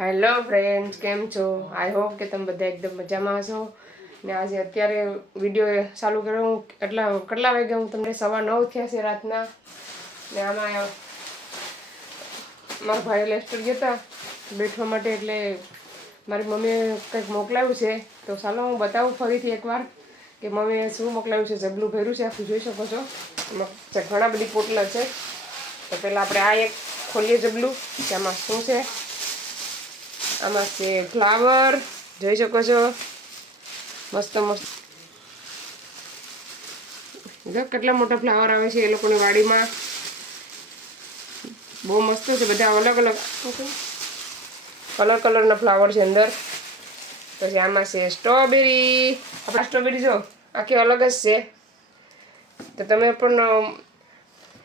Hello friends કેમ છો? I hope કે તમે બધા એકદમ મજામાં હશો. ને આજે અત્યારે વીડિયો ચાલુ કર્યો હું એટલા કેટલા વાગે હું તમને સવા નવ થયા છે રાતના. ને આમાં મારા ભાઈ લેસ્ટર ગયા બેઠવા માટે એટલે મારી મમ્મીએ કંઈક મોકલાવ્યું છે. તો ચાલો હું બતાવું ફરીથી એકવાર કે મમ્મીએ શું મોકલાવ્યું છે, જબલું ભર્યું છે, આખું જોઈ શકો છો. એમાં ઘણા બધી પોટલા છે. તો પહેલાં આપણે આ એક ખોલીએ જબલું કે આમાં શું છે? આમાં છે ફ્લાવર, જોઈ શકો છો. મસ્ત મસ્ત. કેટલા મોટા ફ્લાવર આવે છે એ લોકોની વાડીમાં. બહુ મસ્ત છે, બધા અલગ અલગ. કલર, કલરના ફ્લાવર છે અંદર. પછી આમાં છે સ્ટ્રોબેરી. આપણા સ્ટ્રોબેરી જો આખી અલગ જ છે. તો તમે પણ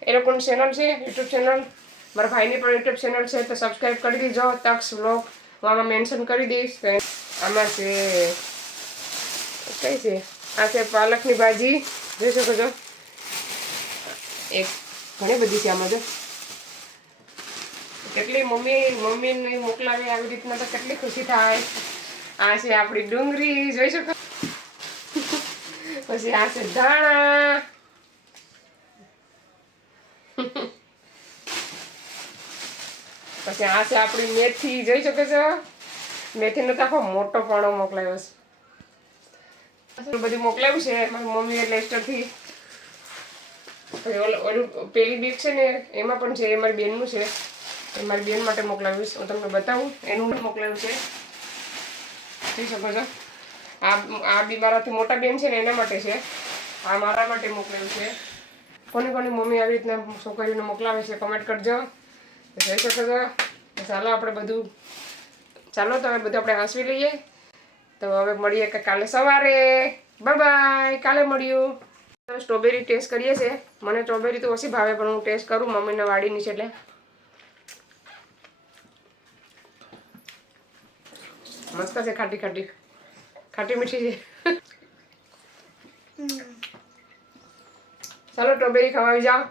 એ લોકોનું ચેનલ છે, યુટ્યુબ ચેનલ મારા ભાઈની પણ યુટ્યુબ ચેનલ છે, તો સબસ્ક્રાઈબ કરી દીજો તક્ષ વ્લોગ. હું આમાં મેન્શન કરી દઈશ કે આમાં છે કઈ છે? આ છે પાલકની ભાજી. જોઈ શકો છો. એક ઘણી બધી છે આમાં જો. કેટલી મમ્મી, મમ્મીને મોકલાવી આવી રીતના તો કેટલી ખુશી થાય. આ છે આપણી ડુંગળી. જોઈ શકો? પછી આ છે ધાણા. પછી આ છે આપણી મેથી, જોઈ શકો છો? મેથીનો તો આખો મોટો પાણો મોકલાયો છે. બધું મોકલાવ્યું છે મારી મમ્મીએ લેસ્ટરથી પછી ઓલું પેલી બીક છે ને, એમાં પણ છે, એ મારી બેનનું છે. એ મારી બેન માટે મોકલાવ્યું છે. હું તમને બતાવું, એનું મોકલાવ્યું છે. જોઈ શકો છો? આ આ બી મારાથી મોટા બેન છે ને, એના માટે છે. આ મારા માટે મોકલાવ્યું છે. કોની કોની મમ્મી આવી રીતના છોકરીઓને મોકલાવે છે કમેન્ટ કરજો. જોઈ શકો છો? ચાલો આપણે બધું ચાલો તો હવે બધું આપણે હાંસવી લઈએ. તો હવે મળીએ કે કાલે સવારે. બાય કાલે મળ્યું સ્ટ્રોબેરી ટેસ્ટ કરીએ છે. મને સ્ટ્રોબેરી તો ઓછી ભાવે પણ હું ટેસ્ટ કરું. મમ્મીને વાડીની છે એટલે. મસ્ત છે ખાટી ખાટી. ખાટી મીઠી છે. ચાલો સ્ટ્રોબેરી ખવાવી જાઓ.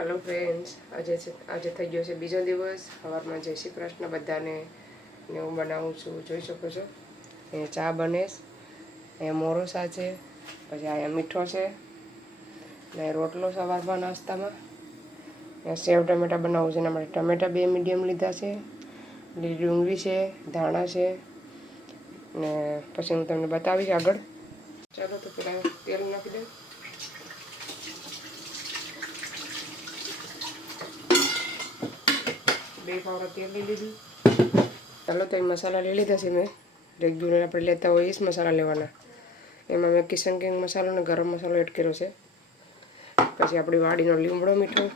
હેલો ફ્રેન્ડ્સ આજે આજે થઈ ગયો છે બીજો દિવસ. સવારમાં જય શ્રી કૃષ્ણ બધાને. ને હું બનાવું છું, જોઈ શકો છો. એ ચા બનેશ એ મોરોસા છે, પછી અહીંયા મીઠો છે, ને રોટલો સવારમાં નાસ્તામાં. ને સેવ ટમેટા બનાવવું છે, એના માટે ટમેટા બે મીડિયમ લીધા છે, લીલી ડુંગળી છે, ધાણા છે, ને પછી હું તમને બતાવીશ આગળ. ચાલો તો પેલા તેલ નાખી દઉં. બે પાવડા તેલ લઈ લીધું. ચાલો તો એ મસાલા લઈ લીધા છે મેં. રેગ્યુલર આપણે લેતા હોઈએ જ મસાલા લેવાના. એમાં મેં કિશન કિંગ મસાલો અને ગરમ મસાલો એડ કર્યો છે. પછી આપણી વાડીનો લીમડો મીઠો.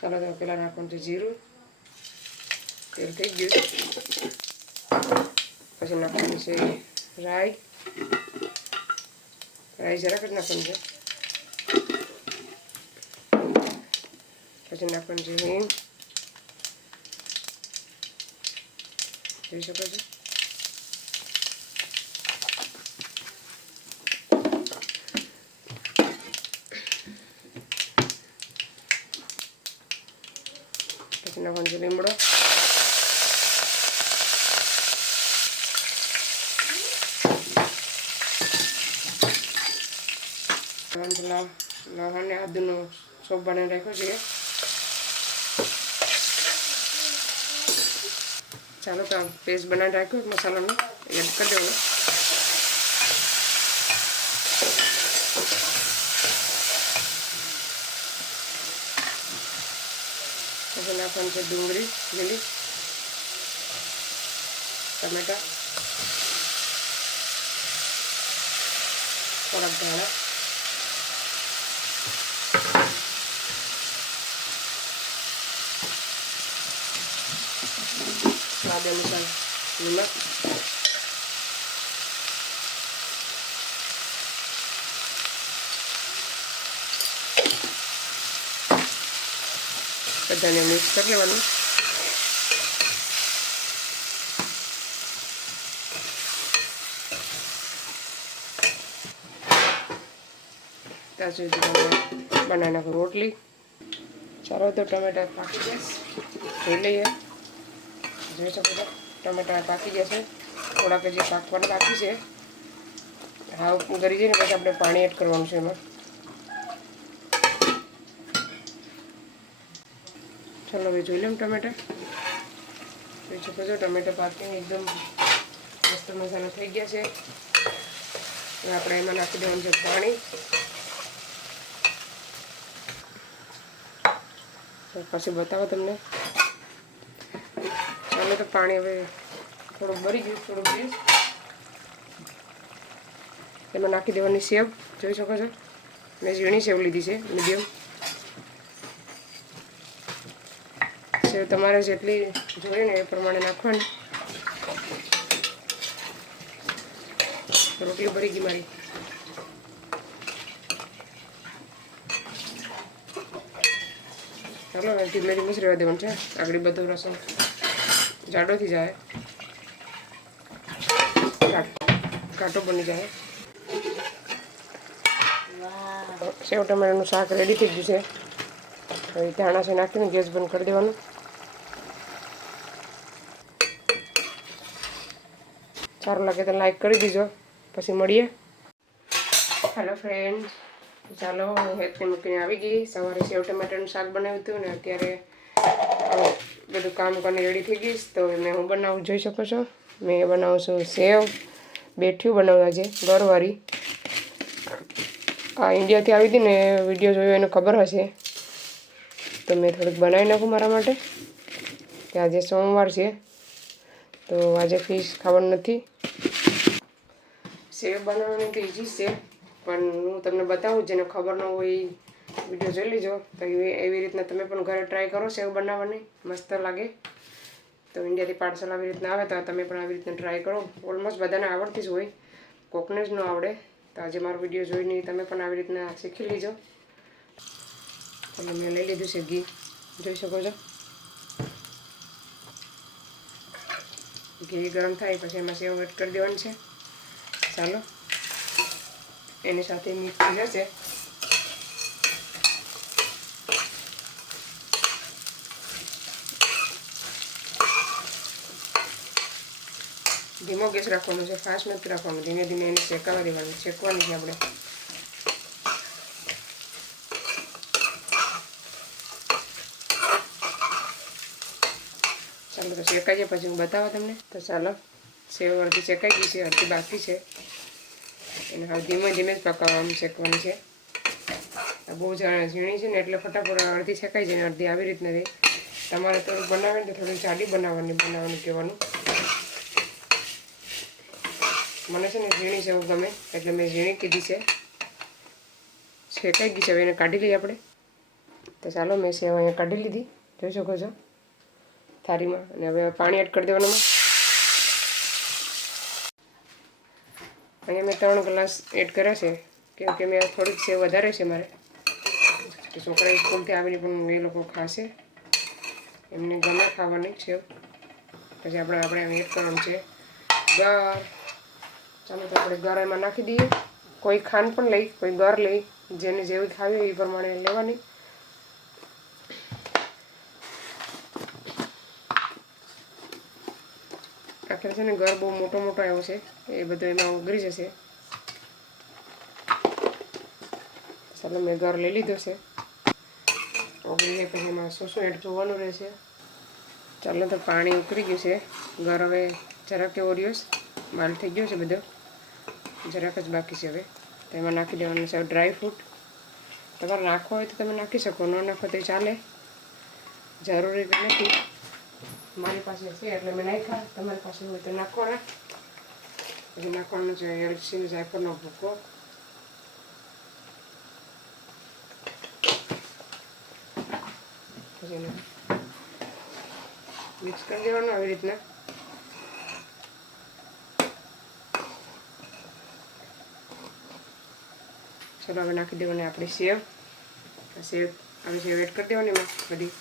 ચાલો તો પહેલાં નાખવાનું છે જીરું. તેલ થઈ ગયું. પછી નાખવાનું છે રાઈ. રાઈ જરાક જ નાખવાનું છે. પછી નાખવાનું છે હિંગ જોઈ શકો છો પછી નાખવાનું છે લીમડો લસણ ને આદુનો સોપ બનાવી રાખ્યો છે ચાલો તો પેસ્ટ બનાવી રાખ્યો મસાલાનો એડ કરી દેવાનો પછી નાખવાનું છે ડુંગળી લીલી ટમેટા થોડાક ધાણા સ્વાદ અનુસાર નિમક બધાને મિક્સ કરી લેવાનું ત્યાં સુધી નાખો રોટલી ચાલો તો ટમેટા પાકી જશે જોઈ લઈએ જોઈ શકો છો ટમેટા પાકી જશે. થોડાક હજી પાકવાના બાકી છે. હાવ કરી જઈને પછી આપણે પાણી એડ કરવાનું છે એમાં. ચાલો હવે જોઈ લઉં ટમેટા. જોઈ શકો છો ટમેટા પાકીને એકદમ મસ્ત મસાલા થઈ ગયા છે. આપણે એમાં નાખી દેવાનું છે પાણી. પછી બતાવો તમને. ચાલો પાણી હવે થોડું ભરી ગયું થોડુંક ગયું એમાં નાખી દેવાની સેવ, જોઈ શકો છો. મેં ઝીણી સેવ લીધી છે, મીડિયમ. સેવ તમારે જેટલી જોઈએ ને એ પ્રમાણે નાખવાની. રોટલી ભરી ગઈ મારી. ચાલો ધીમે ધીમે જ રહેવા દેવાનું છે. આગળ બધું રસો જાડો થઈ જાય કાંટો બની જાય. સેવ ટમેટાનું શાક રેડી થઈ ગયું છે. હવે ધાણા છે નાખીને ગેસ બંધ કરી દેવાનું. સારું લાગે તો લાઈક કરી દીજો. પછી મળીએ. હેલો ફ્રેન્ડ ચાલો, હું હેલ્થને મૂકીને આવી ગઈ. સવારે સેવ ટમેટાનું શાક બનાવ્યું હતું ને અત્યારે બધું કામ કરીને રેડી થઈ ગઈશ. તો મેં હું બનાવું જોઈ શકો છો? મેં બનાવું છું સેવ, બેઠ્યું બનાવવા છે ઘરવાળી આ ઇન્ડિયાથી આવી હતી ને વીડિયો જોયો એને ખબર હશે. તો મેં થોડીક બનાવી નાખું મારા માટે. કે આજે સોમવાર છે. તો આજે ફિશ ખાવાનું નથી. સેવ બનાવવાની તો ઇઝી છે. પણ હું તમને બતાવું, જેને ખબર ન હોય વીડિયો જોઈ લેજો તો એવી રીતના તમે પણ ઘરે ટ્રાય કરો, સેવ બનાવવાની. મસ્ત લાગે. તો ઇન્ડિયાથી પાર્સલ આવી રીતના આવે તો તમે પણ આવી રીતના ટ્રાય કરો. ઓલમોસ્ટ બધાને આવડતી જ હોય. કોકને જ ન આવડે. તો આજે મારો વીડિયો જોઈને તમે પણ આવી રીતના શીખી લેજો. તમે મેં લઈ લીધું છે ઘી. જોઈ શકો છો. ઘી ગરમ થાય પછી એમાં સેવ એડ કરી દેવાની છે. ચાલો. એની સાથે મિક્સ જશે. ધીમો રાખવાનો છે, ફાસ્ટ નથી રાખવાનું, ધીમે ધીમે એને શેકાવા દેવાનું શેકવાની છે આપણે. ચાલો તો શેકાઈ જાય પછી હું બતાવો તમને. તો ચાલો, સેવ અડધી શેકાઈ ગઈ છે, અડધી બાકી છે. એને હવે ધીમે ધીમે જ પકાવવાનું, શેકવાની છે. બહુ ઝીણી છે ને, એટલે ફટાફટ અડધી શેકાઈ જાય અડધી આવી રીતના રહી. તમારે થોડું બનાવે ને થોડી જાડી બનાવવાની, બનાવવાનું કહેવાનું. મને છે ને ઝીણી સેવ ગમે. એટલે મેં ઝીણી કીધી છે. શેકાઈ ગઈ છે, હવે એને કાઢી લઈએ આપણે. તો ચાલો, મેં સેવ અહીંયા કાઢી લીધી. જોઈ શકો છો. થાળીમાં અને હવે પાણી એડ કરી દેવાનું અહીંયા મેં ત્રણ ગ્લાસ એડ કર્યા છે. કેમ કે મેં થોડીક સેવ વધારે છે મારે. છોકરા સ્કૂલથી આવીને પણ એ લોકો ખાશે. એમને ગમે ખાવાની સેવ. પછી આપણે આપણે એમ એડ કરવાનું છે. ગર ચાલો તો આપણે ગર એમાં નાખી દઈએ. કોઈ ખાંડ પણ લઈ, કોઈ ગર લઈ, જેને જેવી ખાવી એ પ્રમાણે લેવાની. આખરે છે ને ઘર બહુ મોટો મોટો આવ્યો છે. એ બધો એમાં ઉગરી જશે. ચાલો, મેં ઘર લઈ લીધો છે. ઓગળીને પછી એમાં શું શું એડ જોવાનું રહેશે. ચાલો, તો પાણી ઉકળી ગયું છે. ઘર હવે જરાક એવો રહ્યો છે. માલ થઈ ગયો છે બધો. જરાક જ બાકી છે હવે. તો એમાં નાખી દેવાનું છે ડ્રાય ફ્રૂટ તમારે નાખવો હોય તો તમે નાખી શકો, ન નાખો તો ચાલે. જરૂરી તો નથી. મારી પાસે છે એટલે મેં નાખ્યા. તમારી પાસે હોય તો નાખવાના. પછી નાખવાનું છે એલસીનો જાયફળનો ભૂકો. પછી મિક્સ કરી દેવાનું આવી રીતના. ચલો હવે નાખી દેવાની આપણી સેવ. આ સેવ, આવી સેવ એડ કરી દેવાની એમાં બધી.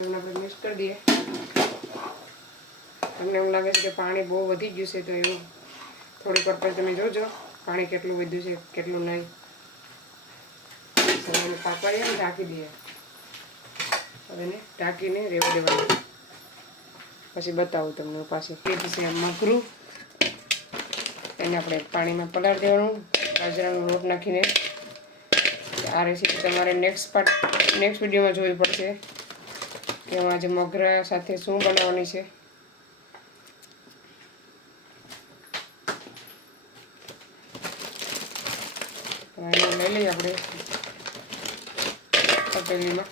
એને આપણે મિક્સ કરી દઈએ. તમને એવું લાગે છે કે પાણી બહુ વધી ગયું છે, તો એવું થોડીક વાર પછી તમે જોજો, પાણી કેટલું વધ્યું છે, કેટલું નહીં. હવે એને પાકવા દઈએ ને ઢાંકી દઈએ. હવે એને ઢાંકીને રેવા દેવાનું. પછી બતાવું તમને પાછું કે પછી છે મગરું એને આપણે પાણીમાં પલાળી દેવાનું. બાજરાનો લોટ નાખીને. આ રેસીપી તમારે નેક્સ્ટ પાર્ટ નેક્સ્ટ વિડીયોમાં જોવી પડશે કે હું આજે મગરા સાથે શું બનાવવાની છે તો એને લઈ લઈએ આપણે તપેલીમાં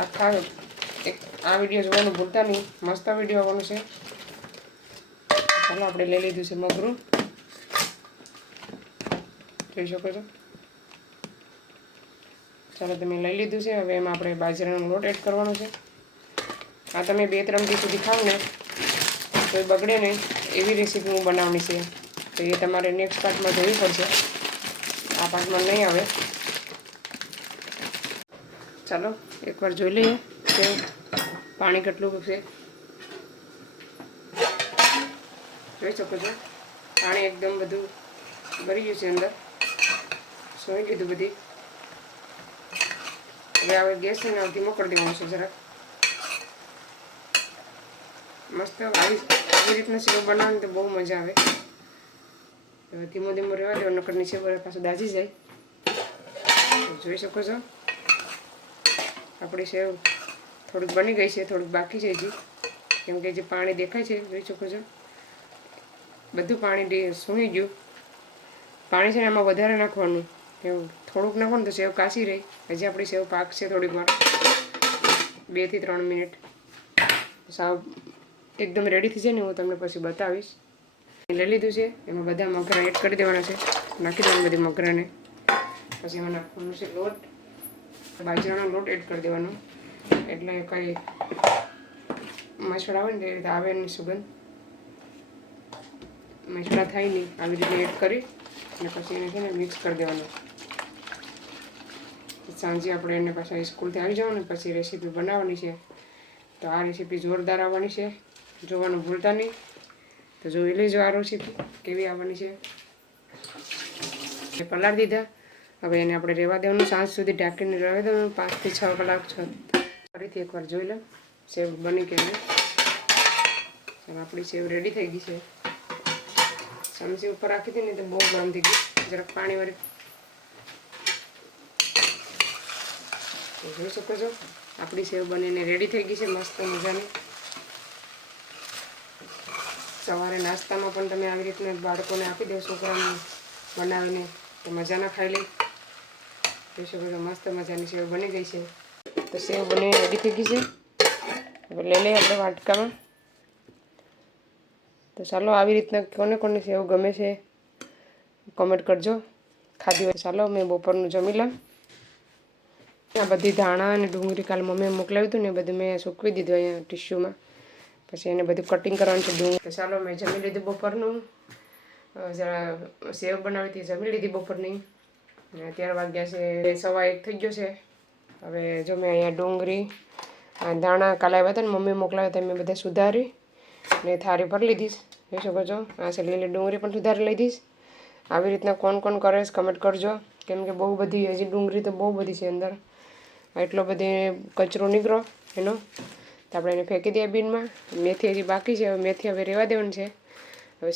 આખા એક આ વીડિયો જોવાનું ભૂલતા નહીં. મસ્ત વીડિયો આવવાનો છે. ચાલો, આપણે લઈ લીધું છે મગરું. જોઈ શકો છો. ચાલો, તમે લઈ લીધું છે. હવે એમાં આપણે બાજરાનો લોટ એડ કરવાનો છે. આ તમે બે ત્રણ દી સુધી ખાવ ને તો એ બગડે નહીં. એવી રેસીપી હું બનાવવાની છે. તો એ તમારે નેક્સ્ટ પાર્ટમાં જોવી પડશે. આ પાર્ટમાં નહીં આવે. ચાલો, એકવાર જોઈ લઈએ. કે પાણી કેટલું છે? જોઈ શકો છો. પાણી એકદમ બધું ભરી ગયું છે અંદર. સોઈ લીધું બધી. હવે હવે ગેસ ને ધીમો કરી દેવાનો છે જરાક. મસ્ત આવી આવી રીતના શીરો બનાવે તો બહુ મજા આવે. હવે ધીમો ધીમો રહેવા દેવો નકર નીચે બરાબર પાછું દાજી જાય. જોઈ શકો છો. આપણી સેવ થોડીક બની ગઈ છે, થોડુંક બાકી છે હજી. કેમ કે જે પાણી દેખાય છે, જોઈ શકો છો. બધું પાણી ડે ગયું. પાણી છે ને એમાં વધારે નાખવાનું. એવું થોડુંક નાખવાનું તો સેવ કાચી રહી. હજી આપણી સેવ પાકશે થોડીક વાર. બેથી ત્રણ મિનિટ. સાવ એકદમ રેડી થઈ જાય ને હું તમને પછી બતાવીશ. લઈ લીધું છે. એમાં બધા મગરા એડ કરી દેવાના છે. નાખી દેવાના બધી મગરાને. પછી એમાં નાખવાનું છે લોટ. બાજરાનો લોટ એડ કરી દેવાનો. એટલે કંઈ મસળ આવે ને એ આવે એની સુગંધ. મસળા થાય નહીં, આવી રીતે એડ કરી અને પછી એને છે ને મિક્સ કરી દેવાનું. સાંજે આપણે એને પાછા સ્કૂલથી આવી જવાનું પછી રેસીપી બનાવવાની છે. તો આ રેસીપી જોરદાર આવવાની છે. જોવાનું ભૂલતા નહીં. તો જોઈ લેજો આ રેસીપી કેવી આવવાની છે. પલાળી દીધા. હવે એને આપણે રહેવા દેવાનું. સાંજ સુધી ઢાંકીને રહેવા દેવાનું. પાંચથી છ કલાક છ ફરીથી એકવાર જોઈ લો. સેવ બની કે આપણી સેવ રેડી થઈ ગઈ છે. ચમચી ઉપર રાખી હતી ને તો બહુ ગરમ થઈ ગઈ જરાક પાણી વાળી. જોઈ શકો છો, આપણી સેવ બનીને રેડી થઈ ગઈ છે, મસ્ત મજાની. સવારે નાસ્તામાં પણ તમે આવી રીતના બાળકોને આપી દો, છોકરાને બનાવીને તો મજાના ખાઈ લઈ જોઈ શકો છો, મસ્ત મજાની સેવ બની ગઈ છે. તો સેવ બની રેડી થઈ ગઈ છે હવે લઈ લઈએ આપણે વાટકામાં તો ચાલો આવી રીતના કોને કોને સેવ ગમે છે કોમેન્ટ કરજો ખાધી હોય ચાલો મેં બપોરનું જમી લઉં આ બધી ધાણા અને ડુંગળી કાલ મમ્મીએ મોકલાવ્યું હતું ને બધું મેં સૂકવી દીધું અહીંયા ટીશ્યુમાં પછી એને બધું કટિંગ કરવાનું છે ડુંગળી તો ચાલો મેં જમી લીધું બપોરનું સેવ બનાવી હતી જમી લીધી બપોરની અને અત્યારે વાગ્યા છે સવા એક થઈ ગયો છે હવે જો મેં અહીંયા ડુંગળી, આ ધાણા કાલે આવ્યા હતા ને મમ્મી મોકલાવ્યા હતા મેં બધા સુધારી ને થાળી ભરી લીધીશ. જોઈ શકો છો આ છે લીલી ડુંગળી પણ સુધારી લીધીશ. આવી રીતના કોણ કોણ કરે છે કમેન્ટ કરજો. કેમ કે બહુ બધી, હજી ડુંગળી તો બહુ બધી છે અંદર. એટલો બધી કચરો નીકળો એનો. તો આપણે એને ફેંકી દઈએ બિનમાં. મેથી હજી બાકી છે, હવે મેથી હવે રહેવા દેવાની છે. હવે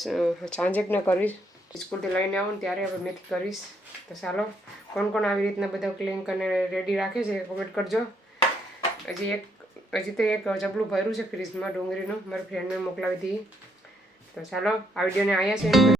સાંજે ન કરીશ. સ્કૂલથી લઈને આવું ત્યારે હવે મેથી કરીશ. તો ચાલો, કોણ કોણ આવી રીતના બધા ક્લિંક કરીને રેડી રાખે છે કોમેન્ટ કરજો. હજી એક, હજી તો એક જબલું ભર્યું છે ફ્રીજમાં ડુંગળીનું, મારી ફ્રેન્ડને મોકલાવી હતી. તો ચાલો, આ વિડીયોને આવ્યા છે